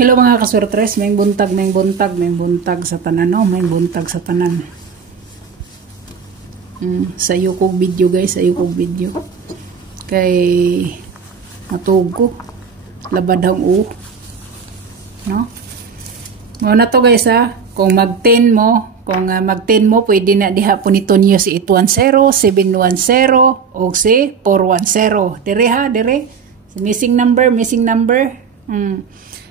Hello mga kaswertres, may buntag sa tanan, no? May buntag sa tanan. Sa iyo kong video guys, sa iyo kong video. Kay matug ko. Labad ang no? Muna to guys ha, kung mag-10 mo, pwede na diha po nito niyo si 810, 710, o si 410. Dire ha, dire. Missing number.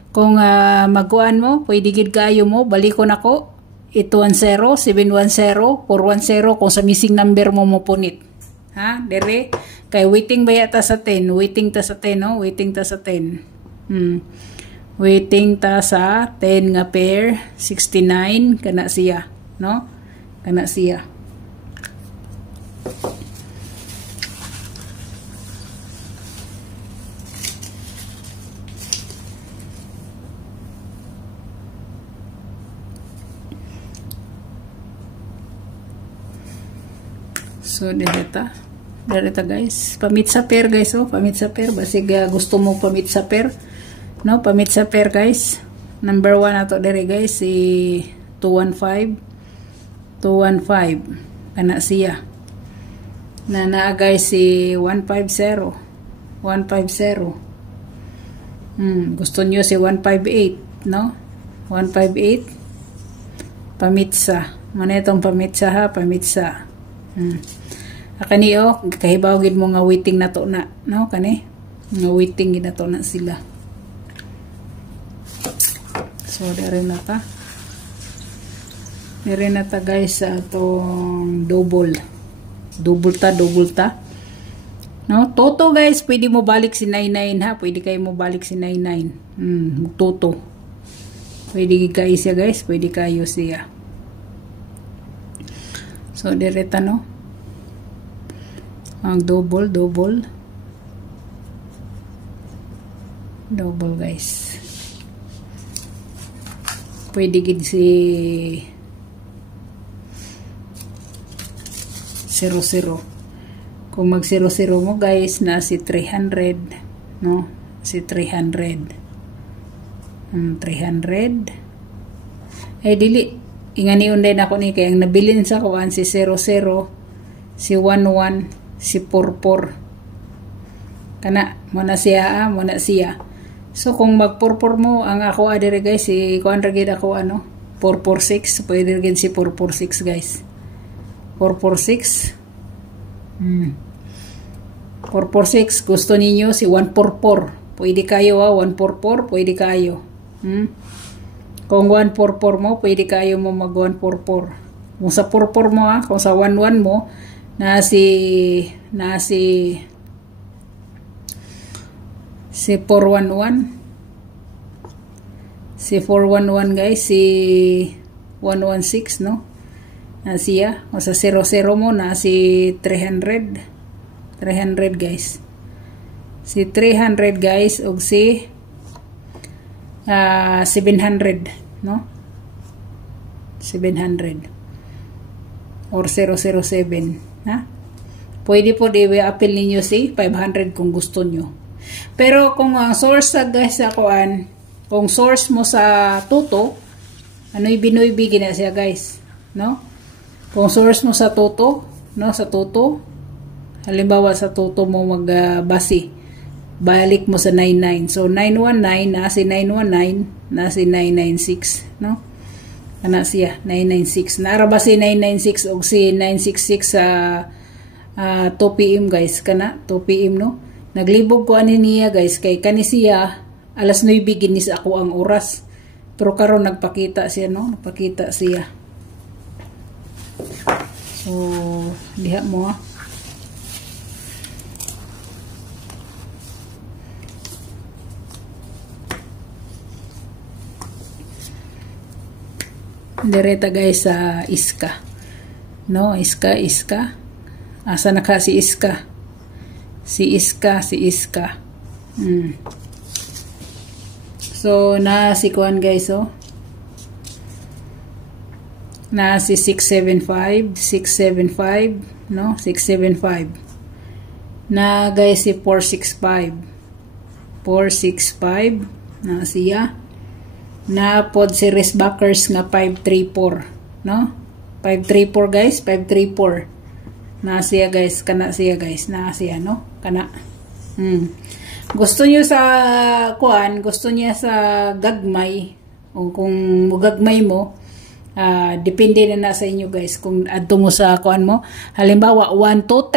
Kung magkuhan mo, pwede gid kayo mo, balikon ako, 810, 710, 410, kung sa missing number mo punit. Ha? Dire? Kay waiting ba yata sa 10? Waiting ta sa 10, no? Waiting ta sa 10. Waiting ta sa 10 nga pair, 69, kana siya, no? Kana siya. So, dereta guys. Pamit sa pair guys, oh. Pamit sa pair. Basig gusto mo pamit sa pair. No, pamit sa pair guys. Number 1 ato dere guys, si 215. Kana siya. Na guys, si 150. Gusto nyo si 158, no? 158. Pamitsa. Muna itong pamitsa ha, pamitsa. Kani kahibaw gid mo nga waiting na to na, no? Kani nga waiting gid na to na sila. So dire na ta guys sa atong double ta, no? Toto guys, pwede mo balik si 99 ha, pwede kayo mo balik si 99. Toto pwede kayo siya guys, pwede kayo siya. So direta, no? Ang double guys. Pwede gid si 00. Kung mag 00 mo guys, na si 300, no? Si 300. 300. Ay dili, ingani unday na ako ni kay ang nabilin sa kuan si 00, si 11, si 44. Kana mo na siya. So kung mag 44 mo, ang ako adire guys, si kuan ra gid ako 446, pwede gid si 446 guys. 446. 446, gusto ninyo si 144. Pwede kayo 144, pwede kayo. Kung 144 mo, pwede kayo mo mag 144. Kung sa 44 mo kung sa 11 mo, na si 411. Si 411 guys, si 116, no? Na siya. O sa 00 mo, na si 300 guys. Si 300 guys, o si 700, no? 700 or 007, ha? Pwede po appeal ninyo si 500 kung gusto nyo. Pero kung ang source sa guys sa kuan, kung source mo sa Toto, binoy-bi gina siya guys, no? Kung source mo sa Toto, no, sa Toto, halimbawa sa Toto mo magbasi, balik mo sa 99. So 919 na si 919, na si 996, no? Ana siya 996. Nara ba si 996 o si 966 sa 2 PM guys, kana 2 PM, no? Naglibog ko niya guys, kay kani siya alas 9 ginis ako ang oras. Pero karon nagpakita siya, no? Nagpakita siya. So diha mo direta guys sa Iska, no? Iska. Asa na ka si Iska? Si Iska. So na si kuan guys, na si 675, no? 675. Na guys si 465 na siya. Na pod series backers nga 534, no? 534 guys, 534. Na siya guys, kana siya guys, na siya, no? Kana. Gusto niyo sa kuan, gusto niya sa gagmay, o kung gagmay mo, depende na sa inyo guys kung adto mo sa kuan mo. Halimbawa 1 2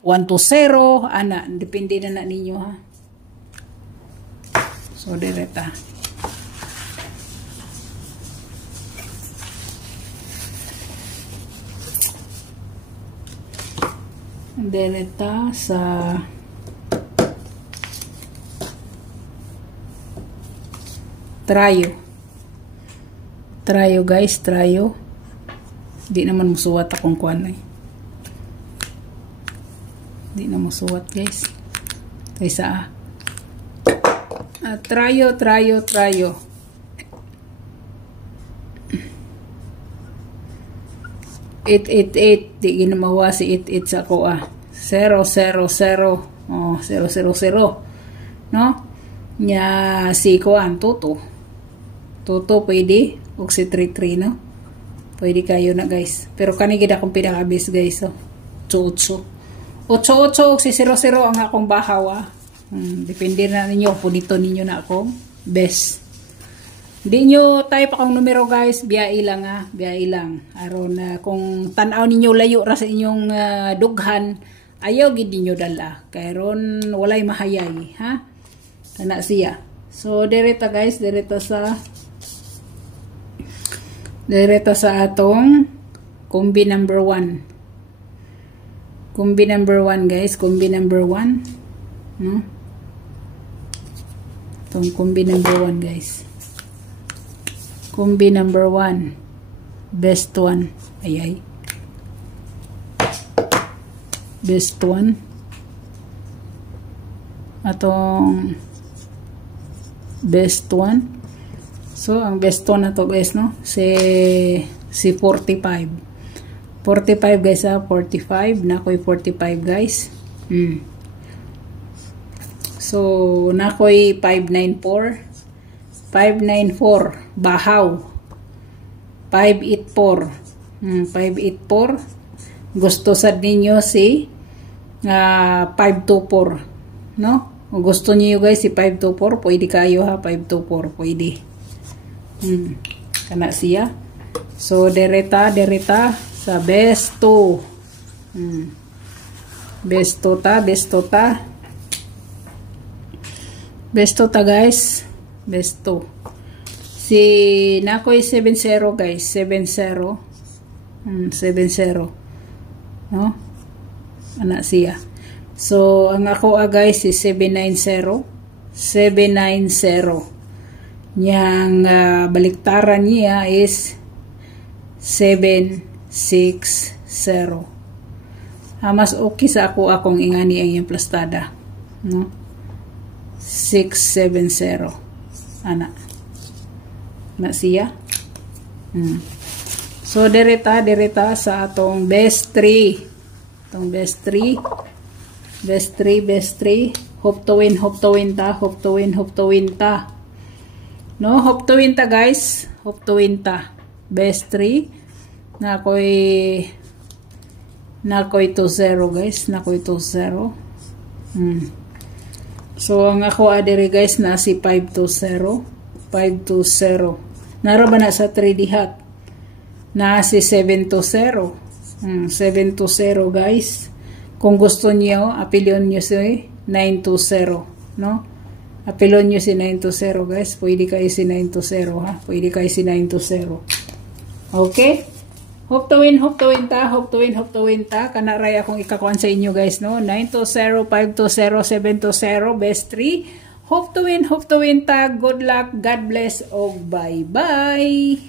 3, 1 2 0, ana, depende na ninyo ha. So direta. Direta sa Trayo guys, trayo. Di naman musuwat akong kuan eh. Di na musuwat guys. Kaysa trayo. 888, di ginamawa si 88 sa ako 000. Oh, 000. No? Nya si kuan tuto pwede og si 33, no? Pwede kayo na guys. Pero kani gid akong pinakabis guys, oh. 88 og si 00 ang akong bahaw. Depende na ninyo, punito ninyo na akong best. Di nyo type akong numero guys, biyai lang biyai lang. Aron kung tanaw ninyo layo ra sa inyong dughan, ayaw gid ninyo dala. Kay ron walay mahayay, ha? Kana siya. So direta guys, direta sa atong kumbi number 1. Kumbi number 1 guys, kumbi number 1, no? Itong kumbi number 1 guys. Kumbi number 1. Best one. Ayay. Best one. Atong best one. So, ang best one na to guys, no? Si 45. 45 guys, 45. Nakoy 45 guys. So, nakoy 594. 594 bahaw. 584 gusto sad ninyo si 524, no? Kung gusto niyo guys si 524, pwede kayo ha. 524 pwede. Kana siya. So direta sa best 2. Best 2 ta guys. Best 2. Si nakoy 70 guys, 70. 70. No? Ana siya. So ang ako guys is 790. 790. Yang baliktaran niya is 760. Mas okay sa akong ingani ang yung plastada, no? 670. Ana na siya. So direta sa atong best 3. Atong best 3. Hope to win ta. No, hope to win ta guys. Hope to win ta. Best 3. Nakoy 20 guys. Nakoy 20. So, ang ako adere guys na si 520. 520. Naro ba na sa 3D hat? Na si 720. 720 guys. Kung gusto niyo, apilyon niyo si 920. No? Apilyon niyo si 920 guys. Pwede kayo si 920 ha. Pwede kayo si 920. Okay? Hope to win ta. Kanaray akong ikakuan sa inyo guys, no? 920, 520, 720, best 3. Hope to win ta. Good luck, God bless, og bye-bye.